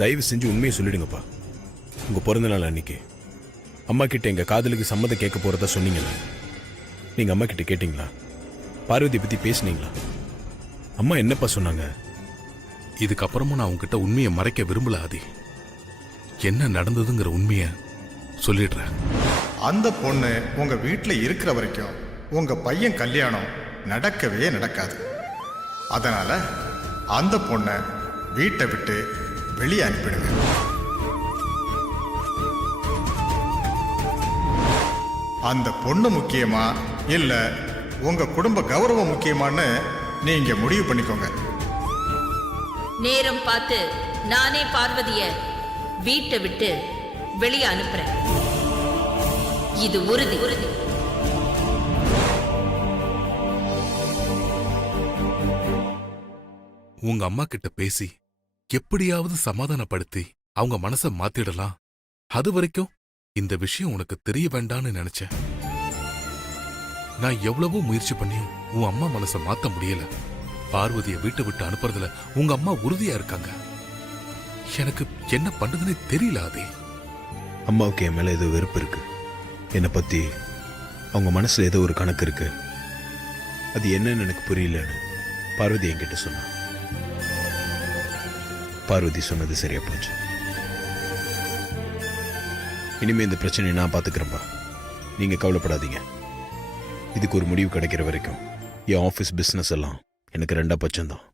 தயவு செஞ்சு உண்மையை சொல்லிடுங்கப்பா. உங்க பிறந்த நாள் அன்னைக்கு அம்மா கிட்ட எங்க காதலுக்கு சம்மதம் கேட்க போறதா சொன்னீங்களா? நீங்க அம்மா கிட்ட கேட்டீங்களா? பார்வதி பத்தி பேசுனீங்களா? அம்மா என்னப்பா சொன்னாங்க? இதுக்கப்புறமும் நான் உங்ககிட்ட உண்மையை மறைக்க விரும்பல ஆதி. என்ன நடந்ததுங்கிற உண்மையை சொல்லிடுறேன். அந்த பொண்ணு உங்க வீட்டில் இருக்கிற வரைக்கும் உங்க பையன் கல்யாணம் நடக்கவே நடக்காது. அதனால அந்த பொண்ணை வீட்டை விட்டு வெளியே அனுப்பிடுங்க. அந்த பொண்ணு முக்கியமா இல்ல உங்க குடும்ப கௌரவம் முக்கியமான்னு நீங்க முடிவு பண்ணிக்கோங்க. நேரம் பார்த்து நானே பார்வதிய வீட்டை விட்டு வெளியே அனுப்புறேன். இது உறுதி. உங்க அம்மா கிட்ட பேசி எப்படியாவது சமாதானப்படுத்தி அவங்க மனச மாத்திடலாம். அது வரைக்கும் இந்த விஷயம் உனக்கு தெரிய வேண்டான்னு நினைச்சேன். நான் எவ்வளவோ முயற்சி பண்ணியும் உன் அம்மா மனச மாத்த முடியல. பார்வதியை வீட்டை விட்டு அனுப்புறதுல உங்க அம்மா உறுதியா இருக்காங்க. எனக்கு என்ன பண்றதுன்னு தெரியல ஆதி. அம்மாவுக்கு என் மேல ஏதோ வெறுப்பு இருக்கு. என்னை பத்தி அவங்க மனசுல ஏதோ ஒரு கணக்கு இருக்கு. அது என்னன்னு எனக்கு புரியலன்னு பார்வதி என்கிட்ட சொன்னா. பார்வதி சொன்னது சரியா போச்சு. இனிமே இந்த பிரச்சனையை நான் பாத்துக்கிறேன்பா. நீங்க கவலைப்படாதீங்க. இதுக்கு ஒரு முடிவு கிடைக்கிற வரைக்கும் என் ஆஃபீஸ் பிசினஸ் எல்லாம் எனக்கு 2 பட்சம்தான்.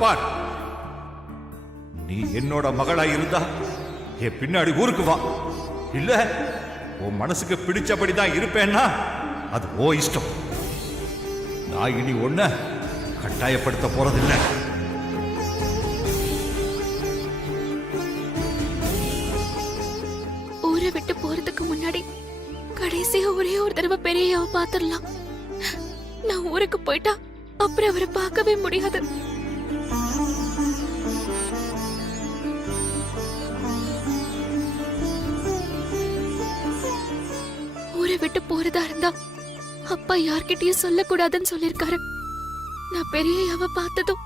பார், நீ என்னோட மகளா இருந்தா என் பின்னாடி ஊருக்கு வா. இல்ல உன் மனசுக்கு பிடிச்சபடிதான் இருப்பேன்னா அது ஓ இஷ்டம். நான் இனி ஒன்ன கட்டாயப்படுத்த போறதில்லை. ஊரை விட்டு போறதுக்கு முன்னாடி கடைசியா ஒரே ஒரு தடவை பெரியயாவை பாத்துடலாம். நான் ஊருக்கு போயிட்டா அப்புறம் அவரை பார்க்கவே முடியாது. விட்டு போறதா இருந்தா அப்பா யார்கிட்டயும் சொல்லக்கூடாதுன்னு சொல்லிருக்காரு. நான் பெரியயாவை பார்த்ததும்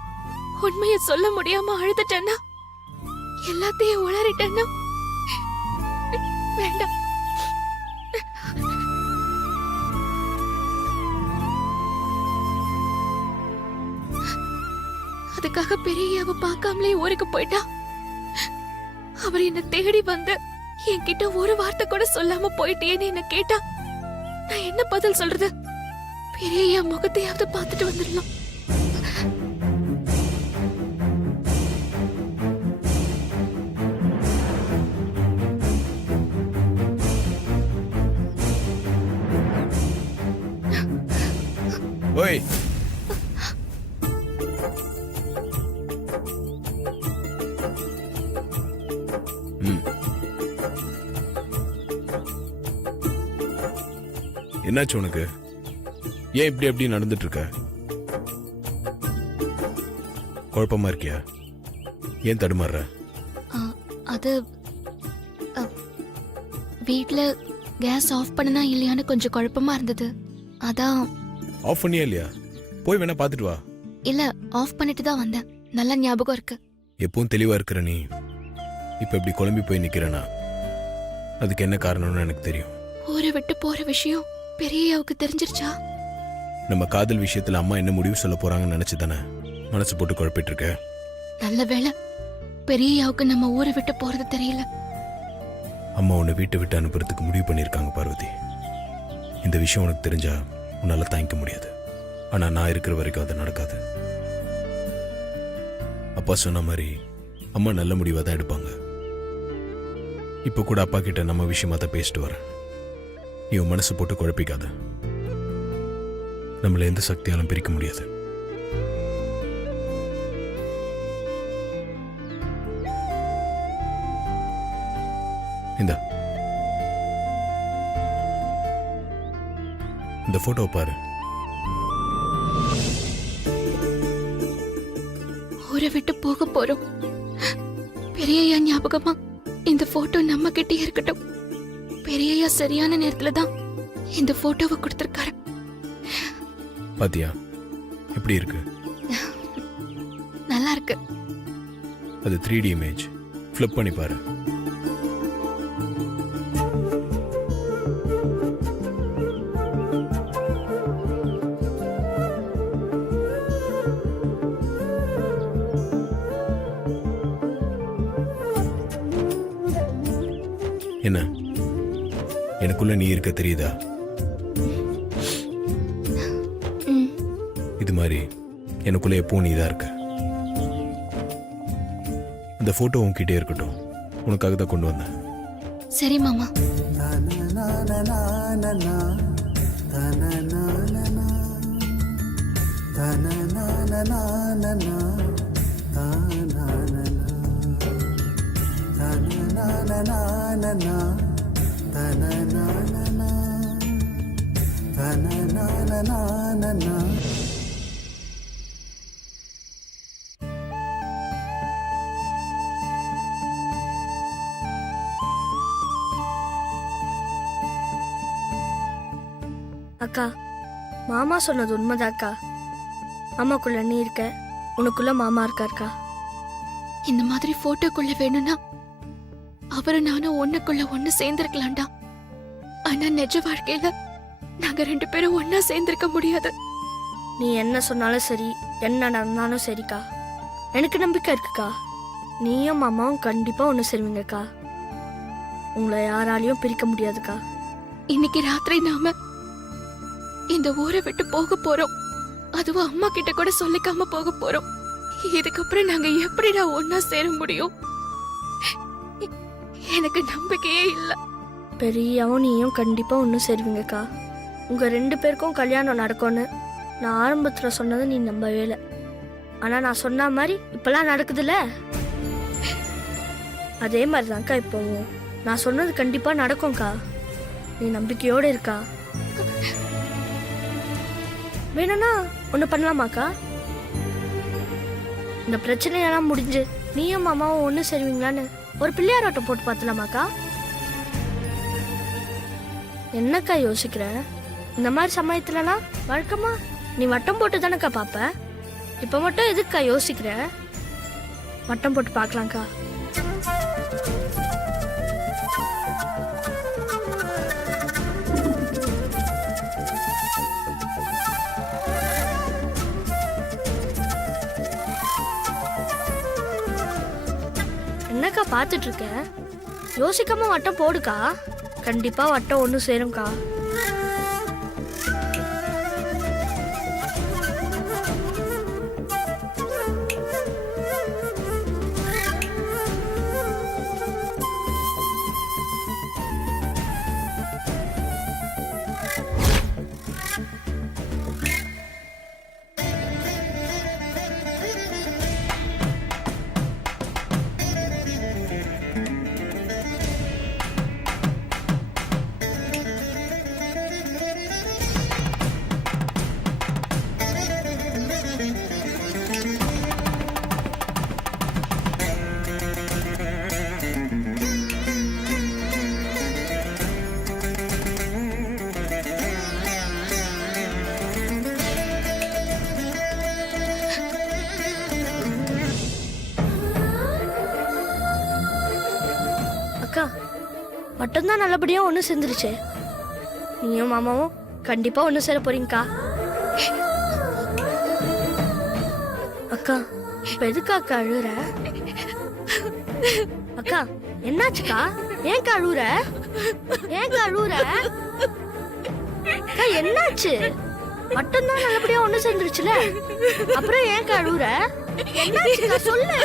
உண்மைய சொல்ல முடியாம அழுதுட்டேன்னா, எல்லாத்தையும் உளறிட்டேன்னா வேண்டாம். அதுக்காக பெரியயாவை பார்க்காமலே ஊருக்கு போயிட்டா. அவர் என்ன தேடி வந்து என்கிட்ட ஒரு வார்த்தை கூட சொல்லாம போயிட்டேன்னு என்ன கேட்டா நான் என்ன பதில் சொல்றது? பெரிய முகத்தையாவது பார்த்துட்டு வந்துடலாம். ஓய், என்னாச்சு உனக்கு? ஏன் இப்படி அப்படி நடந்துட்டு இருக்க? குழப்பமா இருக்கியா? ஏன் தடுமாறுற? அது வீட்ல கேஸ் ஆஃப் பண்ணனா இல்லையான்னு கொஞ்சம் குழப்பமா இருந்தது. அதான். ஆஃப் பண்ணியா இல்லையா? போய் வேணா பாத்துட்டு வா. இல்ல, ஆஃப் பண்ணிட்டு தான் வந்தேன். நல்ல ஞாபகம் இருக்கு. எப்பவும் தெளிவா இருக்கிற நீ இப்ப இப்படி குழம்பி போய் நிக்கிறனா, அதுக்கு என்ன காரணம்னு எனக்கு தெரியும். ஊரை விட்டு போற விஷயம் பெரியயாவுக்கு தெரிஞ்சிருச்சா? நம்ம காதல் விஷயத்துல அம்மா என்ன முடிவு சொல்ல போறாங்கன்னு நினைச்சு தானே மனசு போட்டு குழப்பிட்டு இருக்க. நல்ல வேளை பெரியயாவுக்கு நம்ம ஊரை விட்டு போறது தெரியல. அம்மா உன்னை வீட்டை விட்டு அனுப்புறதுக்கு முடிவு பண்ணிருக்காங்க பார்வதி. இந்த விஷயம் உனக்கு தெரிஞ்சா உன்னால தாங்கிக்க முடியாது. ஆனா நான் இருக்கிற வரைக்கும் அது நடக்காது. அப்பா சொன்ன மாதிரி அம்மா நல்ல முடிவா தான் எடுப்பாங்க. இப்ப கூட அப்பா கிட்ட நம்ம விஷயமா தான் பேசிட்டு வரேன். நீ உன் மனசு போட்டு குழப்பிக்காத. நம்மள எந்த சக்தியாலும் பிரிக்க முடியாது. இந்த போட்டோவை பாரு. ஊரை விட்டு போக போறோம். பெரியய்யா ஞாபகமா இந்த போட்டோ நம்ம கிட்டே இருக்கட்டும். பெரியய்யா சரியான நேரத்துல தான் இந்த போட்டோவை கொடுத்திருக்காரு. பாத்தியா எப்படி இருக்கு? நல்லா இருக்கு. அது 3D இமேஜ். ஃபிளிப் பண்ணி பாரு. என்ன எனக்குள்ள நீ இருக்க தெரியுதா? இது மாதிரி எனக்குள்ள எப்பவும் நீ தான் இருக்க. இந்த போட்டோ உன்கிட்டே இருக்கட்டும். உனக்காக தான் கொண்டு வந்தேன். சரி மாமா. அக்கா, மாமா சொன்னது உண்மைதாக்கா. அம்மாக்குள்ள நீ இருக்க, உனக்குள்ள மாமா இருக்காருக்கா. இந்த மாதிரி போட்டோக்குள்ள வேணும்னா அவரும் நானும் ஒண்ணுக்குள்ள ஒண்ணு சேர்ந்திருக்கலாம்டா. ஆனா நிஜ வாழ்க்கையில நாங்க 2 பேரும் ஒன்னா சேர்ந்திருக்க முடியாது. நீ என்ன சொன்னாலும் சரி, என்ன நடந்தாலும் சரிக்கா. எனக்கு நம்பிக்கை இருக்குக்கா. நீயும் மாமாவும் கண்டிப்பா ஒண்ணு சேருவீங்கக்கா. உங்களை யாராலையும் பிரிக்க முடியாதுக்கா. இன்னைக்கு ராத்திரி நாம இந்த ஊரை விட்டு போக போறோம். அதுவும் அம்மா கிட்ட கூட சொல்லிக்காம போக போறோம். இதுக்கப்புறம் நாங்க எப்படிடா ஒன்னா சேர முடியும்? எனக்கு நம்பிக்கையே இல்ல. பெரியாவும் நீயும் கண்டிப்பா ஒண்ணு சேருவீங்கக்கா. உங்க 2 பேருக்கும் கல்யாணம் நடக்கும்னு நான் ஆரம்பத்துல சொன்னதை நீ நம்பவே இல்லை. ஆனா நான் சொன்ன மாதிரி இப்பெல்லாம் நடக்குதுல்ல, அதே மாதிரிதான்க்கா இப்போவும் நான் சொன்னது கண்டிப்பா நடக்கும்க்கா. நீ நம்பிக்கையோட இருக்கா. வேணும்னா ஒண்ணு பண்ணலாமாக்கா? இந்த பிரச்சனையெல்லாம் முடிஞ்சு நீயும் மாமாவும் ஒண்ணு சேருவீங்களான்னு ஒரு பிள்ளையாராட்டம் போட்டு பார்த்தலாமாக்கா? என்னக்கா யோசிக்கிற? இந்த மாதிரி சமயத்துலலாம் வழக்கமா நீ வட்டம் போட்டு தானக்கா பாப்ப. இப்ப மட்டும் எதுக்கா யோசிக்கிற? வட்டம் போட்டு பார்க்கலாம்க்கா. என்னக்கா பார்த்துட்டு இருக்க? யோசிக்காம வட்டம் போடுக்கா. கண்டிப்பா வட்டம் ஒண்ணு சேரும்க்கா. அக்கா, மட்டும்தான் நல்லபடியா ஒண்ணு சேர்ந்துருச்சு. நீயும் மாமாவும் கண்டிப்பா ஒண்ணு சேர போறீங்கக்கா. அக்கா, இப்ப எதுக்கா அக்கா அழுகுற? அக்கா, என்னாச்சுக்கா? ஏன்க்கா அழுகுற? ஏன்க்கா அழுகுற? அக்கா, என்னாச்சு? மட்டும்தான் நல்லபடியா ஒண்ணு சேர்ந்துருச்சுல, அப்புறம் ஏன்க்கா அழுகுற? என்னாச்சுக்கா சொல்லு.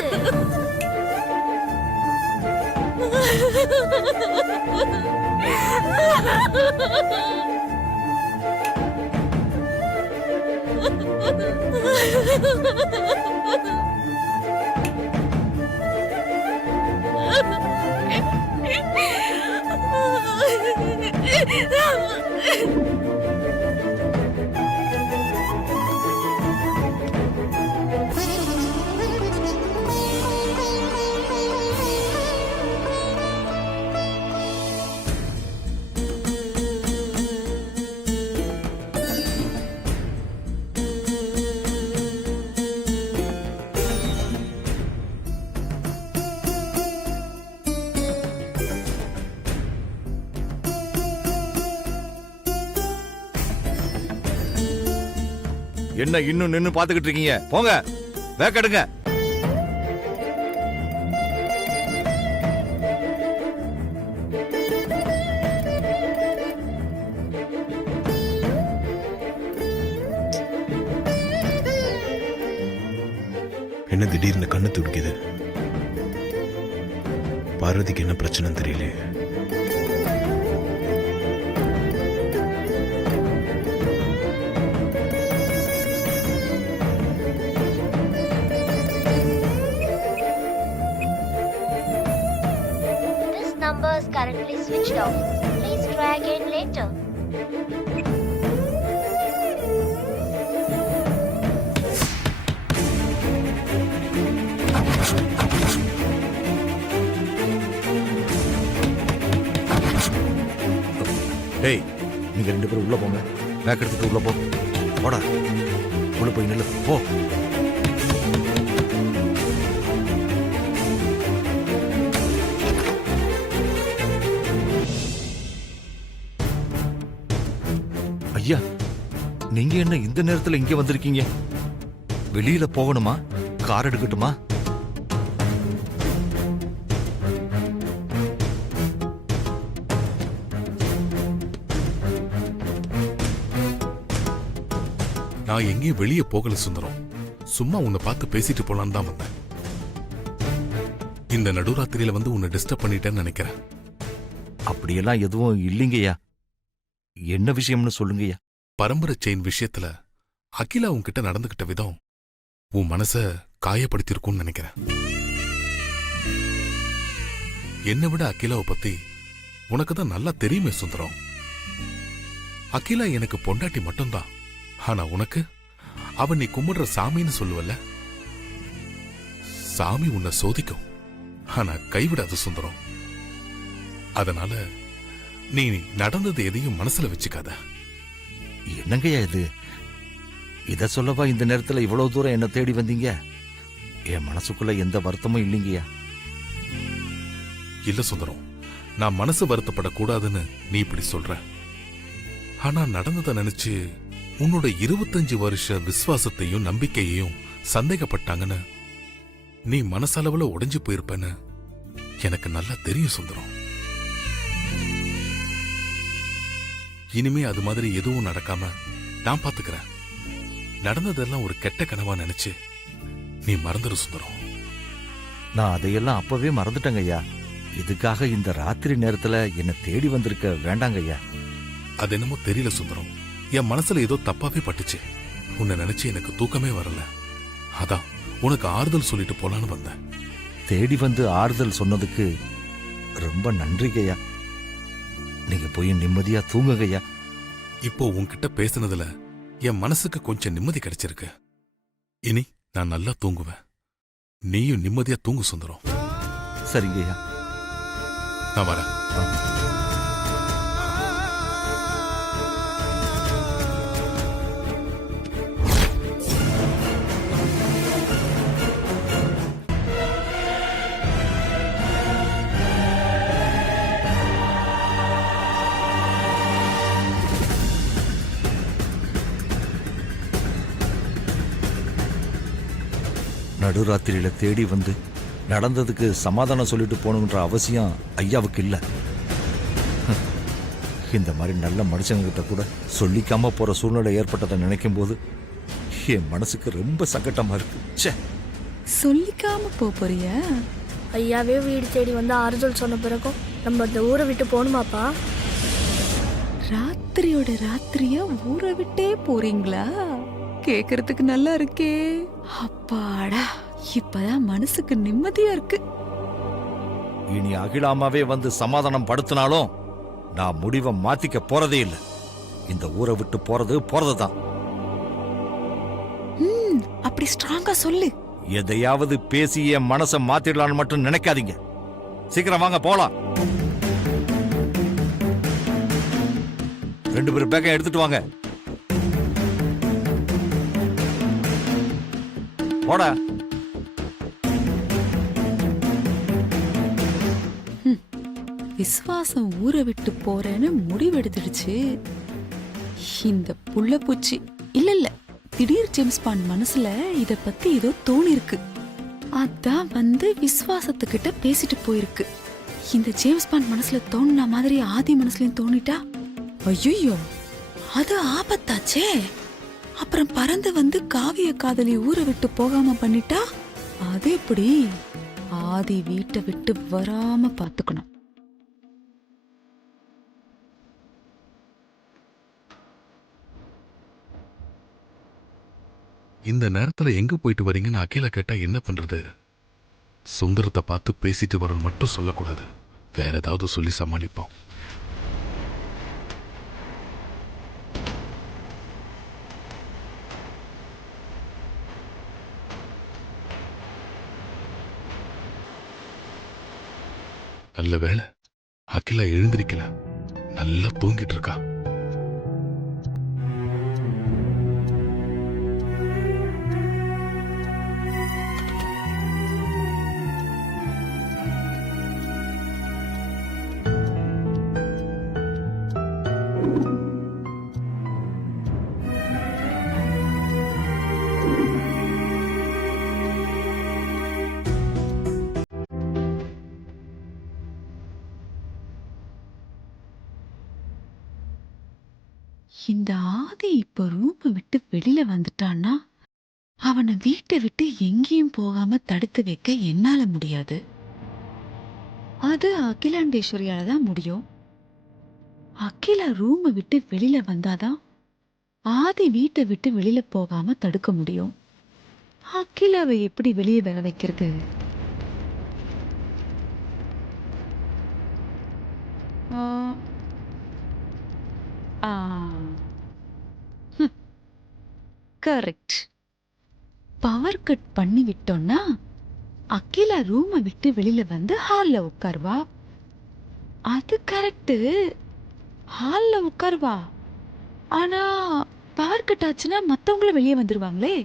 என்ன இன்னும் நின்னு பாத்துக்கிட்டு இருக்கீங்க? போங்க, வேக்கடுங்க. என்ன திடீர்னு கண்ணு துடிக்குது? பார்வதிக்கு என்ன பிரச்சனைன்னு தெரியலையே. This number is currently switched off. Please try again later. டேய், நீங்க 2 பேரும் உள்ள போங்க. வேக்க எடுத்துட்டு உள்ள போ. போடா, உள்ள போய் நில்லு. போ. ஐயா, நீங்க என்ன இந்த நேரத்துல இங்க வந்திருக்கீங்க? வெளியில போகணுமா? கார் எடுக்கட்டுமா? நான் எங்கேயும் வெளியே போகல சுந்தரம். சும்மா உன்னை பார்த்து பேசிட்டு போலான்னு தான் வந்தேன். இந்த நடுராத்திரியில வந்து உன்னை டிஸ்டர்ப் பண்ணிட்டேன்னு நினைக்கிறேன். அப்படியெல்லாம் எதுவும் இல்லைங்கய்யா. என்ன விஷயம்னு சொல்லுங்கய்யா. பரம்பரை செயின் விஷயத்துல அகிலா உன்கிட்ட நடந்துகிட்ட விதம் உன் மனச காயப்படுத்திருக்கும்னு நினைக்கிறேன். என்னை விட அகிலாவை பத்தி உனக்கு தான் நல்லா தெரியுமே சுந்தரம். அகிலா எனக்கு பொண்டாட்டி மட்டும்தான். ஆனா உனக்கு அவன் நீ கும்பிடுற சாமின்னு சொல்லுவல்ல. சாமி உன்னை சோதிக்கும், ஆனா கைவிடாது சுந்தரம். அதனால நீ நடந்தது எதையும் மனசுல வச்சுக்காத. என்னங்கய்யா இது? இத சொல்லவா இந்த நேரத்துல இவ்வளவு தூரம் என்ன தேடி வந்தீங்க? என் மனசுக்குள்ள எந்த வருத்தமும் இல்லைங்கய்யா. இல்ல சுந்தரம், நான் மனசு வருத்தப்படக்கூடாதுன்னு நீ இப்படி சொல்ற. ஆனா நடந்ததை நினைச்சு உன்னோட 25 வருஷ விசுவாசத்தையும் நம்பிக்கையையும் சந்தேகப்பட்டாங்கன்னு நீ மனசளவுல உடைஞ்சு போயிருப்பேன்னு எனக்கு நல்லா தெரியும் சுந்தரம். இனிமே அது மாதிரி எதுவும் நடக்காம நான் பாத்துக்கிறேன். நடந்ததெல்லாம் ஒரு கெட்ட கனவா நினைச்சு நீ மறந்துரு சுந்தரம். நான் அதையெல்லாம் அப்பவே மறந்துட்டேங்கய்யா. இதுக்காக இந்த ராத்திரி நேரத்துல என்ன தேடி வந்திருக்க வேண்டாங்கய்யா. அது என்னமோ தெரியல சுந்தரம், என் மனசுல ஏதோ தப்பாவே பட்டுச்சு. உன்னை நினைச்சு எனக்கு தூக்கமே வரல. அதான் உனக்கு ஆறுதல் சொல்லிட்டு போலான்னு வந்தேன். தேடி வந்து ஆறுதல் சொன்னதுக்கு ரொம்ப நன்றிங்கய்யா. நீங்க போய் நிம்மதியா தூங்குங்கய்யா. இப்போ உன்கிட்ட பேசுனதுல என் மனசுக்கு கொஞ்சம் நிம்மதி கிடைச்சிருக்கு. இனி நான் நல்லா தூங்குவேன். நீயும் நிம்மதியா தூங்கு சுந்தரம். சரிங்கய்யா, நான் வரேன். நடுராத்திரியில தேடி வந்து நடந்ததுக்கு சமாதானம் சொல்லிட்டு போகணுன்ற அவசியம் ஐயாவுக்கு இல்ல. இந்த மாதிரி நல்ல மனுஷங்க கிட்ட கூட சொல்லிக்காம போற சூழ்நிலை ஏற்பட்டதை நினைக்கும் போது என் மனசுக்கு ரொம்ப சங்கட்டமா இருக்கு. ச்சே, சொல்லிக்காம போறியா? ஐயாவே வீடு தேடி வந்து ஆறுதல் சொன்ன பிறகும் நம்ம அந்த ஊரை விட்டு போகணுமாப்பா? ராத்திரியோட ராத்திரியா ஊரை விட்டே போறீங்களா? கேக்குறதுக்கு நல்லா இருக்கே. அப்பாடா, இப்பதான் மனசுக்கு நிம்மதியா இருக்கு. இனி அகிலாமாவே வந்து சமாதானம் படுத்தினாலும் நான் முடிவை மாத்திக்க போறதே இல்லை. இந்த ஊரை விட்டு போறதுதான். அப்படி ஸ்ட்ராங்கா சொல்லு. எதையாவது பேசி என் மனசை மாத்திடலான்னு மட்டும் நினைக்காதீங்க. சீக்கிரம் வாங்க போலாம். 2 பேரும் பேக்கை எடுத்துட்டு வாங்க. போடா. விசுவாசம் ஊரை விட்டு போறேன்னு முடிவெடுத்துடுச்சு. இந்த புள்ள பூச்சி இல்ல திடீர் ஜேம்ஸ் பாண்ட் மனசுல இத பத்தி ஏதோ தோணி இருக்கு. அதான் வந்து விசுவாசத்துக்கிட்ட பேசிட்டு போயிருக்கு. இந்த ஜேம்ஸ் பாண்ட் மனசுல தோணுன மாதிரி ஆதி மனசுலயும் தோணிட்டா ஐயோ அது ஆபத்தாச்சே. அப்புறம் பறந்து வந்து காவிய காதலி ஊரை விட்டு போகாம பண்ணிட்டா அது எப்படி? ஆதி வீட்டை விட்டு வராம பாத்துக்கணும். இந்த நேரத்துல எங்க போயிட்டு வரீங்கன்னு அகிலா கேட்டா என்ன பண்றது? சுந்தரத்தை பார்த்து பேசிட்டு வரணும் மட்டும் சொல்லக்கூடாது. வேற ஏதாவது சொல்லி சமாளிப்போம். நல்ல வேளை அகிலா எழுந்திருக்கல, நல்லா தூங்கிட்டு இருக்கா. இந்த ஆதி இப்ப ரூமை விட்டு வெளியில வந்துட்டான்னா அவனை வீட்டை விட்டு எங்கேயும் போகாம தடுத்து வைக்க என்னால முடியாது. அது அகிலாண்டேஸ்வரியால தான் முடியும். அகிலா ரூமை விட்டு வெளியில வந்தாதான் ஆதி வீட்டை விட்டு வெளியில போகாம தடுக்க முடியும். அகிலாவை எப்படி வெளியே வர வைக்கிறது? கரெக்ட். பவர் கட் பண்ணி விட்டோம்னா அகிலா ரூமை விட்டு வெளியில வந்து ஹால்ல உட்காருவா. அது கரெக்ட், ஹால்ல உட்காருவா. ஆனா பவர் கட் ஆச்சுன்னா மத்தவங்களும் வெளியே வந்துருவாங்களே,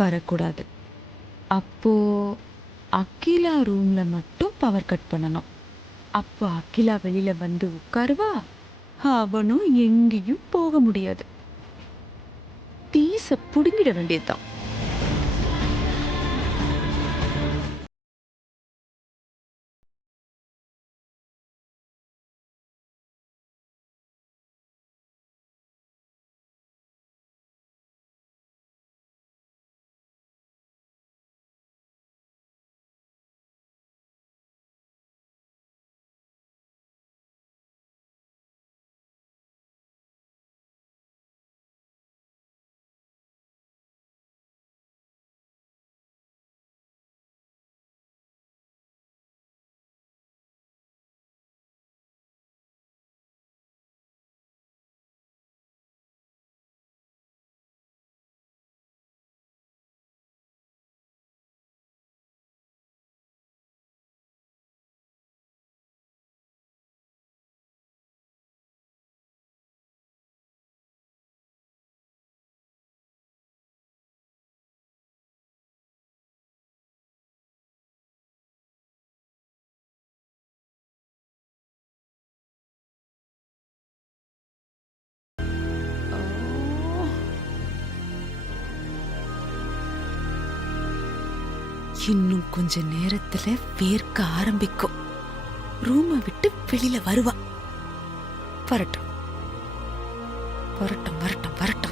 வரக்கூடாது. அப்போ அகிலா ரூம்ல மட்டும் பவர் கட் பண்ணணும். அப்போ அகிலா வெளியில வந்து உட்காருவா, அவனும் எங்கேயும் போக முடியாது. பீஸ புடுங்கிட வேண்டியதுதான். இன்னும் கொஞ்ச நேரத்துல வேர்க்க ஆரம்பிக்கும். ரூமை விட்டு வெளியில வருவா. வரட்டும் வரட்டும் வரட்டும் வரட்டும்.